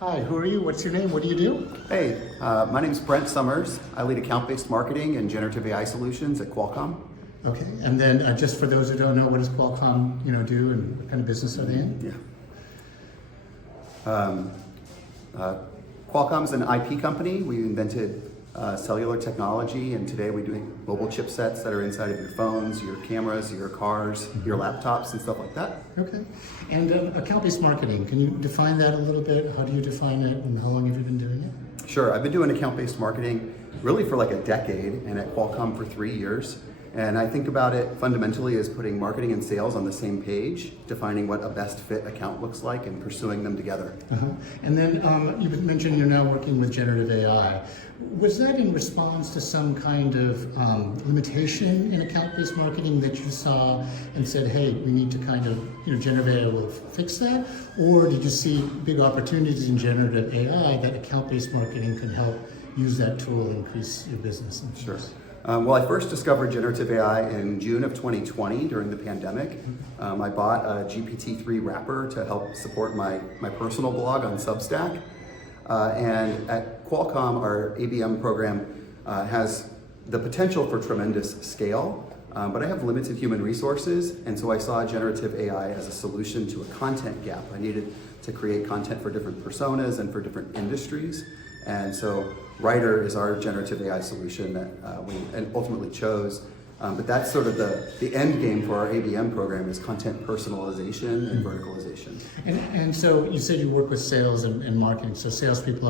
Hi, who are you? What's your name? What do you do? Hey, my name is Brent Summers. I lead account-based marketing and generative AI solutions at Qualcomm. Okay, and then just for those who don't know, what does Qualcomm, do, and what kind of business are they in? Qualcomm's an IP company. We invented cellular technology, and today we do mobile chipsets that are inside of your phones, your cameras, your cars, your laptops, and stuff like that. Okay, and account-based marketing, can you define that a little bit? How do you define it, and how long have you been doing it? Sure, I've been doing account-based marketing really for like a decade, and at Qualcomm for 3 years. And I think about it fundamentally as putting marketing and sales on the same page, defining what a best fit account looks like and pursuing them together. And then you mentioned you're now working with generative AI. Was that in response to some kind of limitation in account-based marketing that you saw and said, hey, we need to kind of, generative AI will fix that? Or did you see big opportunities in generative AI that account-based marketing can help use that tool and increase your business? Sure. Well, I first discovered generative AI in June of 2020 during the pandemic. I bought a GPT-3 wrapper to help support my personal blog on Substack. And at Qualcomm, our ABM program has the potential for tremendous scale, but I have limited human resources, and so I saw generative AI as a solution to a content gap. I needed to create content for different personas and for different industries. And so Writer is our generative AI solution that we ultimately chose. But that's sort of the end game for our ABM program is content personalization and verticalization. And so you said you work with sales and marketing. So salespeople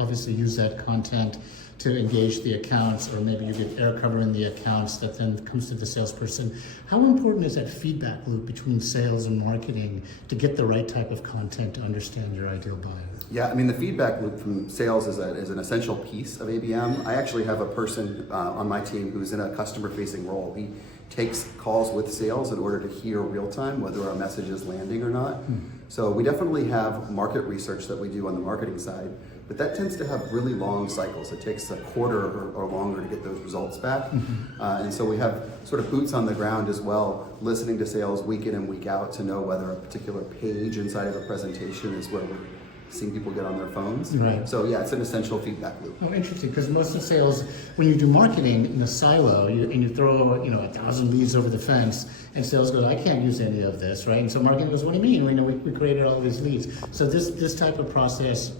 obviously use that content to engage the accounts, or maybe you get air cover in the accounts that then comes to the salesperson. How important is that feedback loop between sales and marketing to get the right type of content to understand your ideal buyer? Yeah, I mean, the feedback loop from sales is an essential piece of ABM. I actually have a person on my team who's in a customer-facing role. He takes calls with sales in order to hear real time whether our message is landing or not. So we definitely have market research that we do on the marketing side, but that tends to have really long cycles. It takes a quarter or longer to get those results back. And so we have sort of boots on the ground as well, listening to sales week in and week out to know whether a particular page inside of a presentation is where we're seeing people get on their phones. Right. So yeah, it's an essential feedback loop. Oh, interesting, because most of sales, when you do marketing in a silo, and you throw 1,000 leads over the fence, and sales goes, I can't use any of this, right? And so marketing goes, what do you mean? We created all these leads. So this type of process,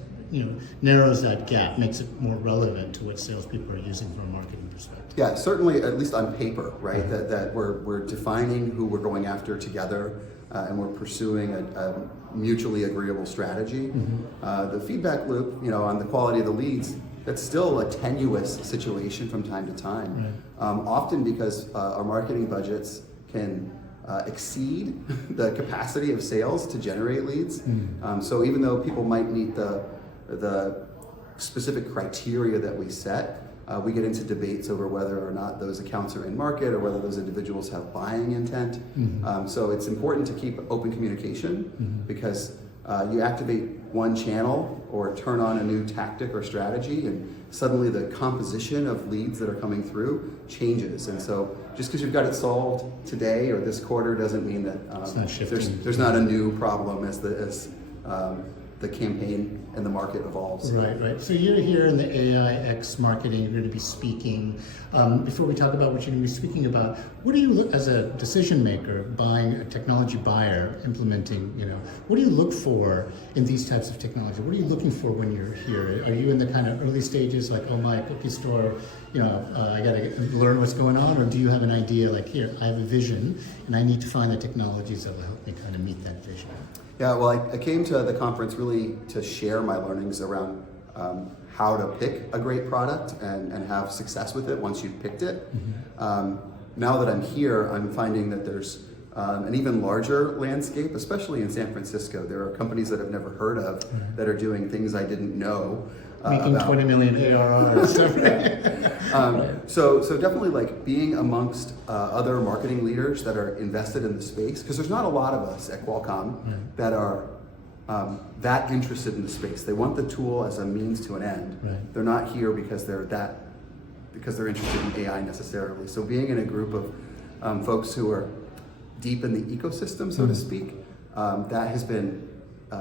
narrows that gap, makes it more relevant to what salespeople are using from a marketing perspective. Yeah, certainly, at least on paper, right? That we're defining who we're going after together, and we're pursuing a mutually agreeable strategy. The feedback loop, on the quality of the leads, that's still a tenuous situation from time to time. Often because our marketing budgets can exceed the capacity of sales to generate leads. So even though people might meet the specific criteria that we set, we get into debates over whether or not those accounts are in market or whether those individuals have buying intent. So it's important to keep open communication because you activate one channel or turn on a new tactic or strategy and suddenly the composition of leads that are coming through changes. And so just because you've got it solved today or this quarter doesn't mean that there's not a new problem as the campaign and the market evolves. Right. So you're here in the AIX marketing, you're going to be speaking. Before we talk about what you're going to be speaking about, what do you look, as a decision maker, buying a technology buyer, implementing, what do you look for in these types of technology? What are you looking for when you're here? Are you in the kind of early stages, like, oh, my cookie store, I got to learn what's going on? Or do you have an idea, like, here, I have a vision, and I need to find the technologies that will help me kind of meet that vision? Yeah, well, I came to the conference really to share my learnings around how to pick a great product and have success with it once you've picked it. Now that I'm here, I'm finding that there's an even larger landscape, especially in San Francisco. There are companies that I've never heard of that are doing things I didn't know. Making about 20 million ARR and stuff. So definitely like being amongst other marketing leaders that are invested in the space, because there's not a lot of us at Qualcomm that are that interested in the space. They want the tool as a means to an end. They're not here because they're interested in AI necessarily. So being in a group of folks who are deep in the ecosystem, so to speak, that has been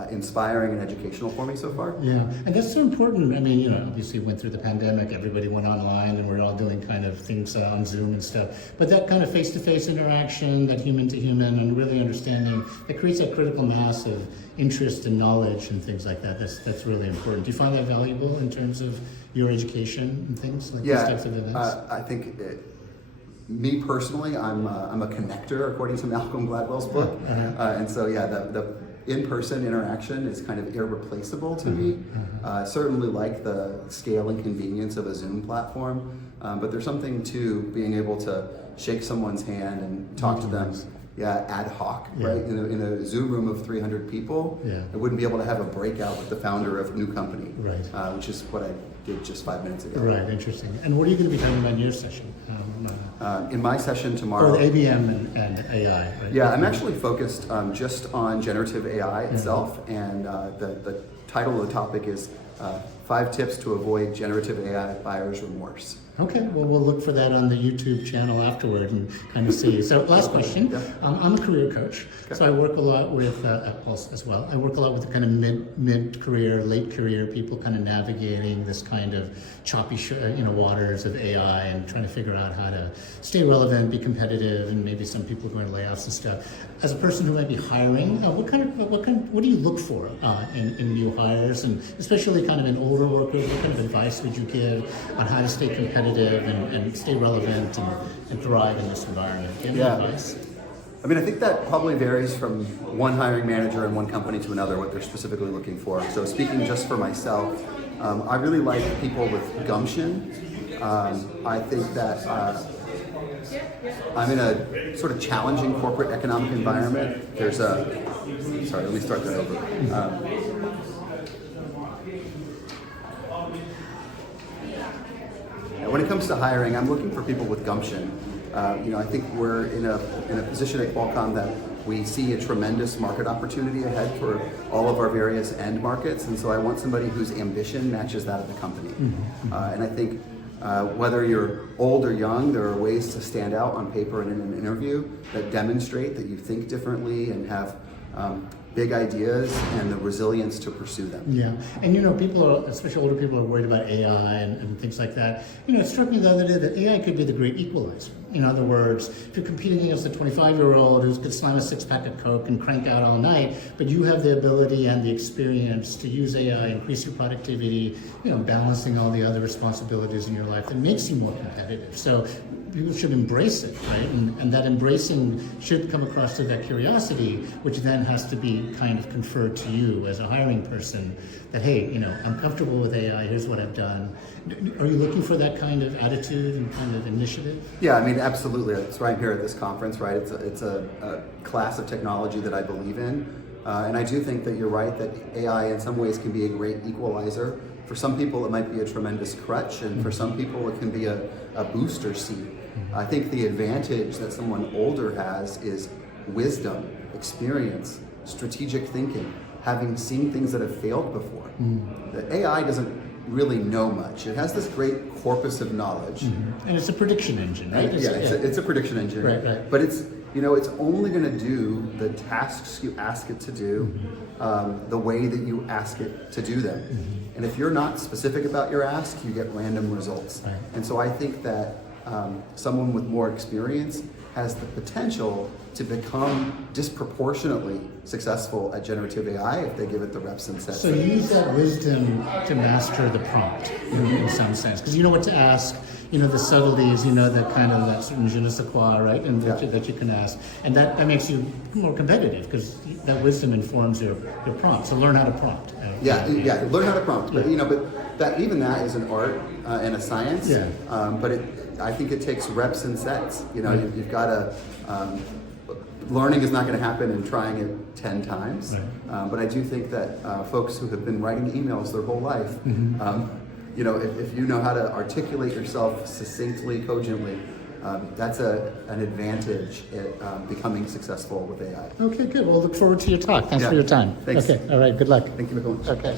inspiring and educational for me so far. Yeah, and that's so important. I mean, obviously went through the pandemic, everybody went online and we're all doing kind of things on Zoom and stuff. But that kind of face-to-face interaction, that human-to-human and really understanding, that creates that critical mass of interest and knowledge and things like that. That's really important. Do you find that valuable in terms of your education and things like these types of events? I think me personally, I'm a connector, according to Malcolm Gladwell's book. And so, the in-person interaction is kind of irreplaceable to me. Certainly like the scale and convenience of a Zoom platform, but there's something to being able to shake someone's hand and talk to them ad hoc, right? In a Zoom room of 300 people, I wouldn't be able to have a breakout with the founder of a new company, which is what I did just 5 minutes ago. Right, interesting. And what are you going to be talking about in your session? In my session tomorrow. ABM and AI, right? Yeah, I'm actually focused just on generative AI itself, and the title of the topic is 5 Tips to Avoid Generative AI Buyer's Remorse. Okay, well, we'll look for that on the YouTube channel afterward and kind of see. So last question. I'm a career coach, so I work a lot with, at Pulse as well, I work a lot with the kind of mid-career, late career people kind of navigating this kind of choppy waters of AI and trying to figure out how to stay relevant, be competitive, and maybe some people are going to layoffs and stuff. As a person who might be hiring, what do you look for in new hires, and especially kind of in older workers? What kind of advice would you give on how to stay competitive and stay relevant and thrive in this environment? Do you have any advice? I mean, I think that probably varies from one hiring manager and one company to another, what they're specifically looking for. So speaking just for myself, I really like people with gumption. I think that I'm in a sort of challenging corporate economic environment. Sorry, let me start that over. When it comes to hiring, I'm looking for people with gumption. I think we're in a position at Qualcomm that we see a tremendous market opportunity ahead for all of our various end markets, and so I want somebody whose ambition matches that of the company. And I think whether you're old or young, there are ways to stand out on paper and in an interview that demonstrate that you think differently and have big ideas and the resilience to pursue them. Yeah, and people especially older people, are worried about AI and things like that. It struck me the other day that AI could be the great equalizer. In other words, if you're competing against a 25-year-old who could slam a 6-pack of Coke and crank out all night, but you have the ability and the experience to use AI, increase your productivity, balancing all the other responsibilities in your life, that makes you more competitive. So people should embrace it, right? And that embracing should come across to that curiosity, which then has to be kind of conferred to you as a hiring person, that, hey, I'm comfortable with AI, here's what I've done. Are you looking for that kind of attitude and kind of initiative? Yeah, I mean, absolutely. That's why I'm here at this conference, right? It's a class of technology that I believe in. And I do think that you're right, that AI in some ways can be a great equalizer. For some people, it might be a tremendous crutch, and for some people, it can be a booster seat. I think the advantage that someone older has is wisdom, experience, strategic thinking, having seen things that have failed before. The AI doesn't really know much. It has this great corpus of knowledge. And it's a prediction engine, right? It's a prediction engine. Right. But it's only going to do the tasks you ask it to do, the way that you ask it to do them. And if you're not specific about your ask, you get random results. And so I think that someone with more experience has the potential to become disproportionately successul at generative AI if they give it the reps and sets. So use that wisdom to master the prompt in some sense, because you know what to ask, the subtleties, the kind of that certain je ne sais quoi, right? And that you can ask, and that makes you more competitive because that wisdom informs your prompt. So learn how to prompt. Learn how to prompt. But but that is an art and a science. But I think it takes reps and sets. You've got to. Learning is not going to happen in trying it 10 times. But I do think that folks who have been writing emails their whole life, if you know how to articulate yourself succinctly, cogently, that's an advantage at becoming successful with AI. Okay, good. Well, look forward to your talk. Thanks for your time. Thanks. Okay, all right, good luck. Thank you very much. Okay.